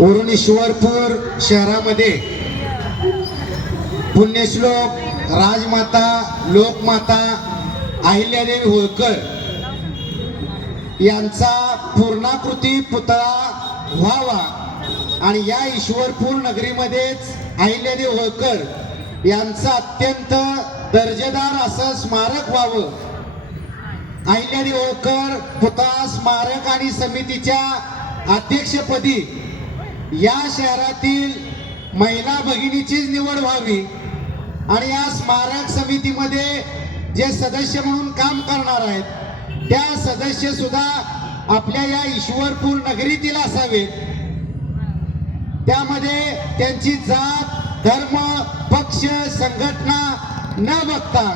वरून ईश्वरपूर शहरामध्ये पुण्यश्लोक राजमाता लोकमाता अहिल्यादेवी होळकर यांचा पूर्णाकृती पुतळा व्हावा आणि या ईश्वरपूर नगरीमध्येच अहिल्यादेवी होळकर यांचं अत्यंत दर्जेदार असं स्मारक व्हावं. अहिल्यादेवी होळकर पुतळा स्मारक आणि समितीच्या अध्यक्षपदी या शहरातील महिला भगिनीचीच निवड व्हावी आणि या स्मारक समितीमध्ये जे सदस्य म्हणून काम करणार आहेत त्या सदस्य सुद्धा आपल्या या ईश्वरपूर नगरीतील असावेत. त्यामध्ये त्यांची जात धर्म पक्ष संघटना न बघता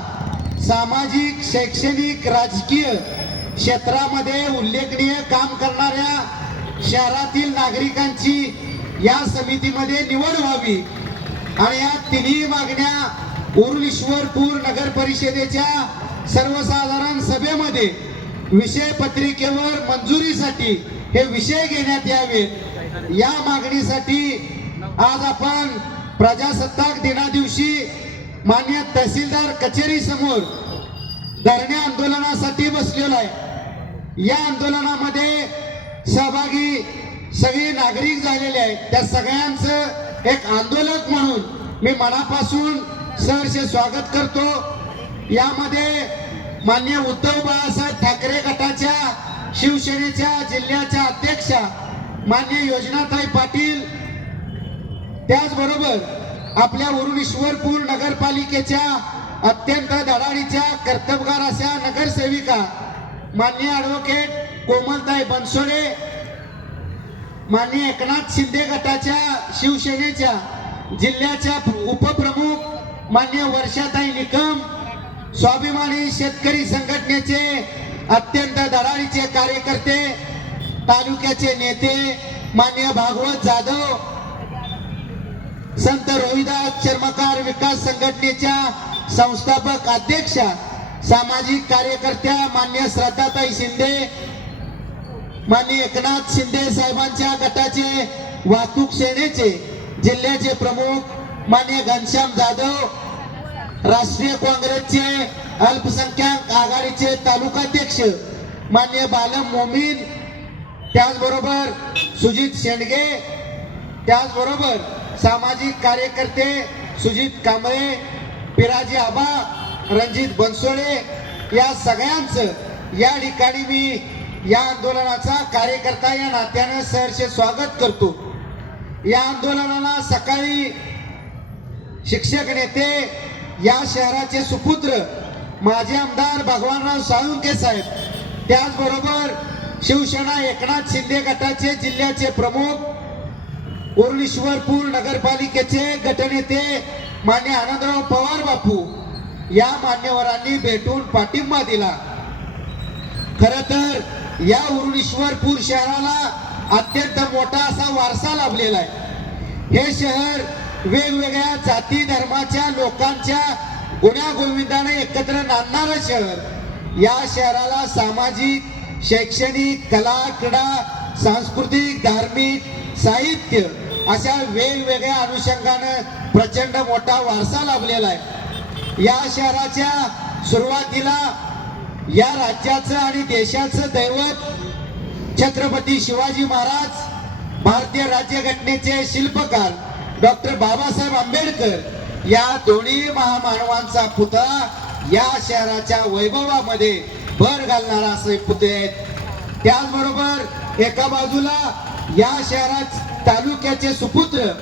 सामाजिक शैक्षणिक राजकीय क्षेत्रामध्ये उल्लेखनीय काम करणाऱ्या शहरातील नागरिकांची या समितीमध्ये निवड व्हावी आणि या तिन्ही मागण्या उरुल ईश्वरपूर नगर परिषदेच्या सर्वसाधारण सभेमध्ये विषय पत्रिकेवर मंजुरीसाठी हे विषय घेण्यात यावेत. या मागणीसाठी आज आपण प्रजासत्ताक दिना दिवशी मान्य तहसीलदार कचेरी समोर धरणे आंदोलनासाठी बसलेलो आहे. या आंदोलनामध्ये सहभागी सगळे नागरिक झालेले आहेत. त्या सगळ्यांचं एक आंदोलक म्हणून मी मनापासून सहर्ष स्वागत करतो. यामध्ये मान्य उद्धव बाळासाहेब ठाकरे गटाच्या शिवसेनेच्या जिल्ह्याच्या अध्यक्षा मान्य योजनाताई पाटील, त्याचबरोबर आपल्या उरुल ईश्वरपूर नगरपालिकेच्या अत्यंत धडाडीच्या कर्तबगार अशा नगरसेविका मान्य ॲडव्होकेट कोमलताई बनसोडे, माननीय एकनाथ शिंदे गटाच्या शिवसेनेच्या जिल्ह्याच्या उपप्रमुख मान्य वर्षाताई निकम, स्वाभिमानी शेतकरी संघटनेचे अत्यंत धडाडीचे कार्यकर्ते, तालुक्याचे नेते मान्य भागवत जाधव, संत रोहिदास चर्मकार विकास संघटनेच्या संस्थापक अध्यक्षा सामाजिक कार्यकर्त्या मान्य श्रद्धाताई शिंदे, माननीय एकनाथ शिंदे साहेबांच्या गटाचे वाहतूक सेनेचे जिल्ह्याचे प्रमुख माननीय घनश्याम जाधव, राष्ट्रीय काँग्रेसचे अल्पसंख्याक आघाडीचे तालुकाध्यक्ष माननीय बालम मोमीन, त्याचबरोबर सुजित शेंडगे, त्याचबरोबर सामाजिक कार्यकर्ते सुजित कांबळे, पिराजी आबा, रणजित बनसोडे, या सगळ्यांचं या ठिकाणी मी या आंदोलनाचा कार्यकर्ता या नात्याने सहर्ष स्वागत करतो. या आंदोलनाला सकाळी शिक्षक नेते या शहराचे सुपुत्र माजी आमदार भगवानराव साळुंखे साहेब, त्याचबरोबर शिवसेना एकनाथ शिंदे गटाचे जिल्ह्याचे प्रमुख उरुल ईश्वरपूर नगरपालिकेचे गटनेते मान्य आनंदराव पवार बापू, या मान्यवरांनी भेटून पाठिंबा दिला. खर तर या उरुल ईश्वरपूर शहराला अत्यंत मोठा असा वारसा लाभलेला आहे. हे शहर वेगवेगळ्या जाती धर्माच्या लोकांच्या गुण्यागोविंदाने एकत्र नांदणारं शहर. या शहराला सामाजिक शैक्षणिक कला क्रीडा सांस्कृतिक धार्मिक साहित्य अशा वेगवेगळ्या अनुषंगाने प्रचंड मोठा वारसा लाभलेला आहे. या शहराच्या सुरुवातीला या राज्याचं आणि देशाचं दैवत छत्रपती शिवाजी महाराज, भारतीय राज्यघटनेचे शिल्पकार डॉक्टर बाबासाहेब आंबेडकर या दोन्ही महामानवांचा पुतळा या शहराच्या वैभवामध्ये भर घालणारा असे पुतळे आहेत. त्याचबरोबर एका बाजूला या शहरात तालुक्याचे सुपुत्र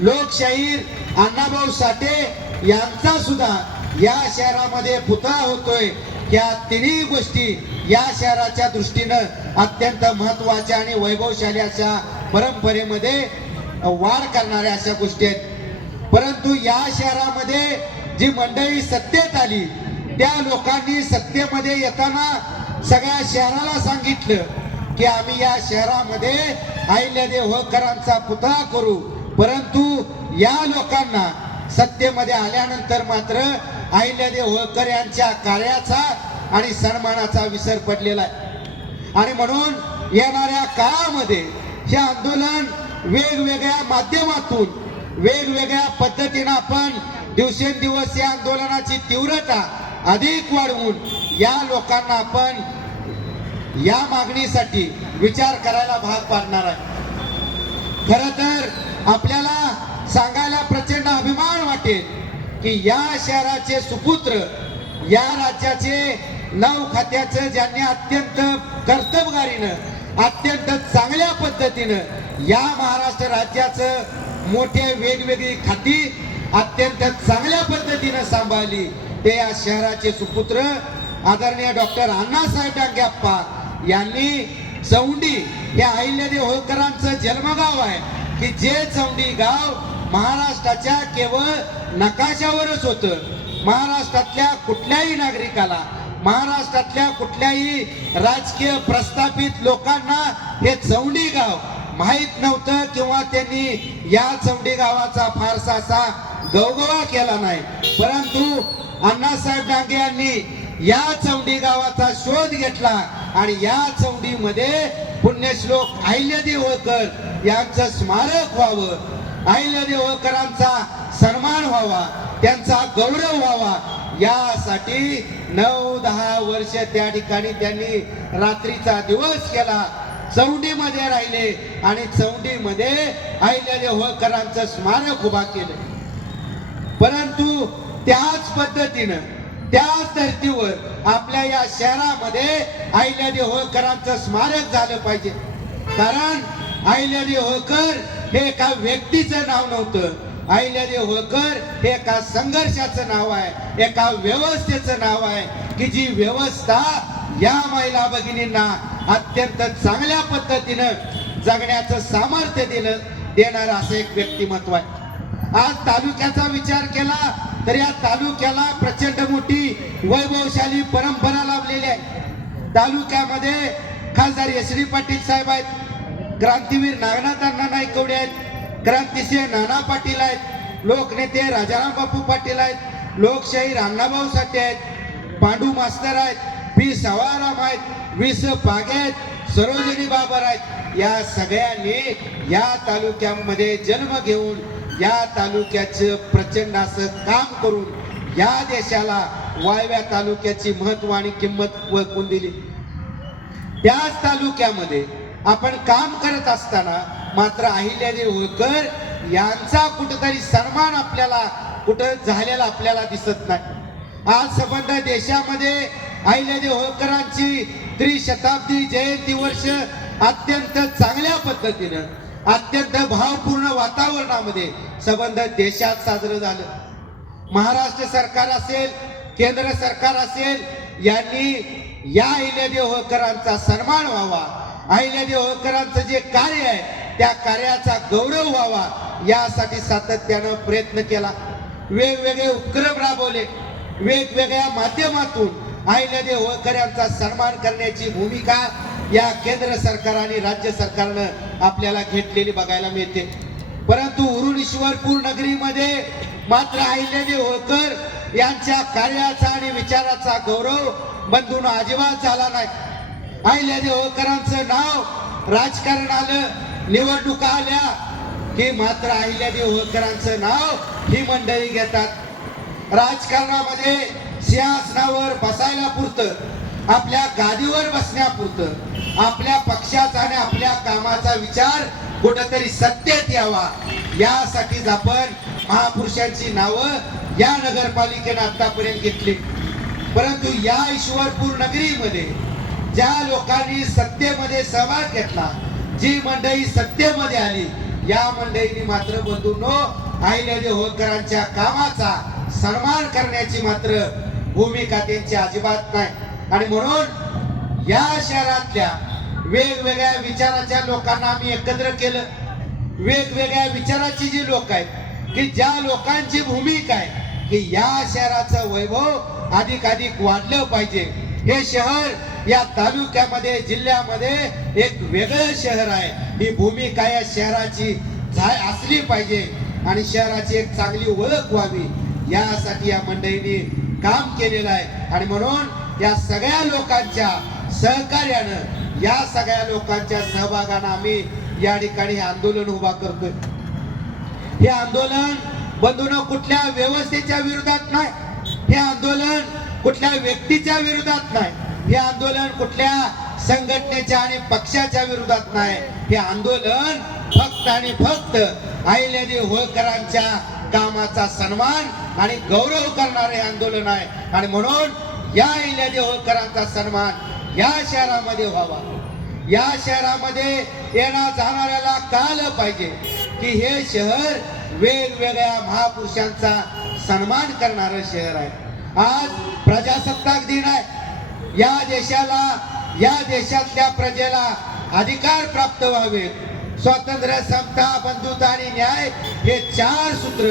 लोकशाहीर अण्णाभाऊ साठे यांचा सुद्धा या शहरामध्ये पुतळा होतोय. या तिन्ही गोष्टी या शहराच्या दृष्टीनं अत्यंत महत्वाच्या आणि वैभवशाली अशा परंपरेमध्ये वाढ करणाऱ्या अशा गोष्टी आहेत. परंतु या शहरामध्ये जी मंडळी सत्तेत आली त्या लोकांनी सत्तेमध्ये येताना सगळ्या शहराला सांगितलं की आम्ही या शहरामध्ये अहिल्यादेवी होळकरांचा पुतळा करू. परंतु या लोकांना सत्तेमध्ये आल्यानंतर मात्र अहिल्यादेवी होळकर यांच्या कार्याचा आणि सन्मानाचा विसर पडलेला आहे. आणि म्हणून येणाऱ्या काळामध्ये हे आंदोलन वेगवेगळ्या माध्यमातून वेगवेगळ्या पद्धतीनं आपण दिवसेंदिवस या आंदोलनाची तीव्रता अधिक वाढवून या लोकांना आपण या मागणीसाठी विचार करायला भाग पाडणार आहे. खरं तर आपल्याला सांगायला प्रचंड अभिमान वाटेल की या शहराचे सुपुत्र, या राज्याचे 9 खात्याचं ज्यांनी अत्यंत कर्तबगारीनं, अत्यंत चांगल्या पद्धतीनं या महाराष्ट्र राज्याचं मोठे वेगवेगळी खाती अत्यंत चांगल्या पद्धतीनं सांभाळली, ते या शहराचे सुपुत्र आदरणीय डॉक्टर अण्णासाहेब डांगे अप्पा यांनी चौंडी हे अहिल्यादेवी होळकरांचं जन्मगाव आहे की जे चौंडी गाव महाराष्ट्राच्या केवळ नकाशावरच होतं. महाराष्ट्रातल्या कुठल्याही नागरिकाला, महाराष्ट्रातल्या कुठल्याही राजकीय प्रस्थापित लोकांना हे चौंडी गाव माहित नव्हतं किंवा त्यांनी या चौंडी गावाचा फारसा असा गवगवा केला नाही. परंतु अण्णासाहेब डांगे यांनी या चौंडी गावाचा शोध घेतला आणि या चौंडीमध्ये पुण्यश्लोक अहिल्यादेवी होळकर यांचं स्मारक व्हावं, अहिल्यादेवी होळकरांचा सन्मान व्हावा, त्यांचा गौरव व्हावा, यासाठी 9-10 वर्ष त्या ठिकाणी त्यांनी रात्रीचा दिवस केला, चौंडीमध्ये राहिले आणि चौंडीमध्ये अहिल्यादेवी होळकरांचं स्मारक उभा केलं. परंतु त्याच पद्धतीनं, त्याच धर्तीवर आपल्या या शहरामध्ये अहिल्यादेवी होळकरांचं स्मारक झालं पाहिजे. कारण अहिल्यादेवी होळकर हे एका व्यक्तीचं नाव नव्हतं, अहिल्यादेवी होळकर हे एका संघर्षाचं नाव आहे, एका व्यवस्थेचं नाव आहे की जी व्यवस्था या महिला भगिनींना अत्यंत चांगल्या पद्धतीनं जगण्याचं सामर्थ्य देणार असं एक व्यक्तिमत्व आहे. आज तालुक्याचा विचार केला तर या तालुक्याला प्रचंड मोठी वैभवशाली परंपरा लाभलेली आहे. तालुक्यामध्ये खासदार एस.डी. पाटील साहेब आहेत, क्रांतीवीर नागनाथ अण्णा नाईकवडे आहेत, क्रांतिसिंह नाना पाटील आहेत, लोकनेते राजाराम बापू पाटील आहेत, लोकशाहीर अण्णाभाऊ साठे आहेत, पांडू मास्तर आहेत, पी सवाराम आहेत, विस पागे आहेत, सरोजिनी बाबर आहेत. या सगळ्यांनी या तालुक्यामध्ये जन्म घेऊन या तालुक्याचं प्रचंड असं काम करून या देशाला वाळव्या तालुक्याची महत्व आणि किंमत ओळखून दिली. त्याच तालुक्यामध्ये आपण काम करत असताना मात्र अहिल्यादेवी होळकर यांचा कुठेतरी सन्मान आपल्याला कुठं झालेला आपल्याला दिसत नाही. आज संबंध देशामध्ये अहिल्यादेवी होळकरांची त्रिशताब्दी जयंती वर्ष अत्यंत चांगल्या पद्धतीनं, अत्यंत भावपूर्ण वातावरणामध्ये संबंध देशात साजरं झालं. महाराष्ट्र सरकार असेल, केंद्र सरकार असेल, यांनी या अहिल्यादेवी होळकरांचा सन्मान व्हावा, अहिल्यादेवी होळकरांचं जे कार्य आहे त्या कार्याचा गौरव व्हावा, यासाठी सातत्यानं प्रयत्न केला. वेगवेगळे उपक्रम राबवले, वेगवेगळ्या माध्यमातून अहिल्यादेवी होळकर यांचा सन्मान करण्याची भूमिका या केंद्र सरकार आणि राज्य सरकारनं आपल्याला घेतलेली बघायला मिळते. परंतु उरुळीश्वरपूर नगरीमध्ये मात्र अहिल्यादेवी होळकर यांच्या कार्याचा आणि विचाराचा गौरव बंधून अजिबात झाला नाही. अहिल्यादेवी होळकरांचं नाव राजकारण आलं, निवडणुका आल्या की मात्र अहिल्यादेवी होळकरांचं नाव ही मंडळी घेतात. राजकारणामध्ये सिंहासनावर बसायला पुरतं, आपल्या गादीवर बसण्यापुरतं, आपल्या पक्षाचा आणि आपल्या कामाचा विचार कुठेतरी सत्तेत यावा, यासाठीच आपण महापुरुषांची नावं या नगरपालिकेने आतापर्यंत घेतली. परंतु या ईश्वरपूर नगरीमध्ये ज्या लोकांनी सत्तेमध्ये सहभाग घेतला, जी मंडळी सत्तेमध्ये आली, या मंडळींनी मात्र बंधूंनो अहिल्यादेवी होळकरांच्या कामाचा सन्मान करण्याची मात्र भूमिका त्यांची अजिबात नाही. आणि म्हणून या शहरातल्या वेगवेगळ्या विचाराच्या लोकांना आम्ही एकत्र केलं. वेगवेगळ्या विचाराची जी लोक आहेत की ज्या लोकांची भूमिका आहे की या शहराचं वैभव अधिकाधिक वाढलं पाहिजे, हे शहर या तालुक्यामध्ये, जिल्ह्यामध्ये एक वेगळं शहर आहे, ही भूमिका या शहराची असली पाहिजे आणि शहराची एक चांगली ओळख व्हावी, यासाठी या मंडळींनी काम केलेलं आहे. आणि म्हणून या सगळ्या लोकांच्या सहकार्यानं या सगळ्या लोकांच्या सहभागाने आम्ही या ठिकाणी हे आंदोलन उभा करतोय. हे आंदोलन बंधूंनो कुठल्या व्यवस्थेच्या विरोधात नाही, हे आंदोलन कुठल्या व्यक्तीच्या विरोधात नाही, हे आंदोलन कुठल्या संघटनेच्या आणि पक्षाच्या विरोधात नाही. हे आंदोलन फक्त आणि फक्त अहिल्यादेवी होळकरांच्या कामाचा सन्मान आणि गौरव करणारे आंदोलन आहे. आणि म्हणून या अहिल्यादेवी होळकरांचा सन्मान या शहरामध्ये व्हावा. या शहरामध्ये येणा जाणाऱ्याला कळलं पाहिजे की हे शहर वेगवेगळ्या महापुरुषांचा सन्मान करणारं शहर आहे. आज प्रजासत्ताक दिन आहे. या देशाला, या देशातल्या प्रजेला अधिकार प्राप्त व्हावे. स्वातंत्र्य, समता, बंधुता आणि न्याय हे 4 सूत्र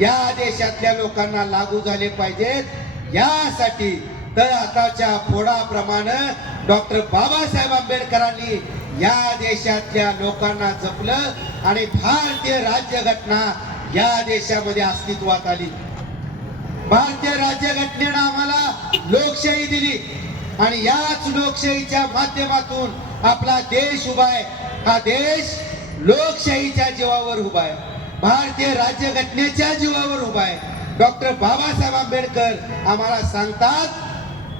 या देशातल्या लोकांना लागू झाले पाहिजेत. यासाठी तर आताच्या फोडाप्रमाणे डॉक्टर बाबासाहेब आंबेडकरांनी या देशातल्या लोकांना जपलं आणि भारतीय राज्यघटना या देशामध्ये अस्तित्वात आली. भारतीय राज्यघटनेनं आम्हाला लोकशाही दिली आणि याच लोकशाहीच्या माध्यमातून आपला देश उभा आहे. हा देश लोकशाहीच्या जीवावर उभा आहे, भारतीय राज्यघटनेच्या जीवावर उभा आहे. डॉक्टर बाबासाहेब आंबेडकर आम्हाला सांगतात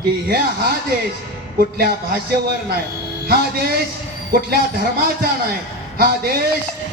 की हा देश कुठल्या भाषेवर नाही, हा देश कुठल्या धर्माचा नाही, हा देश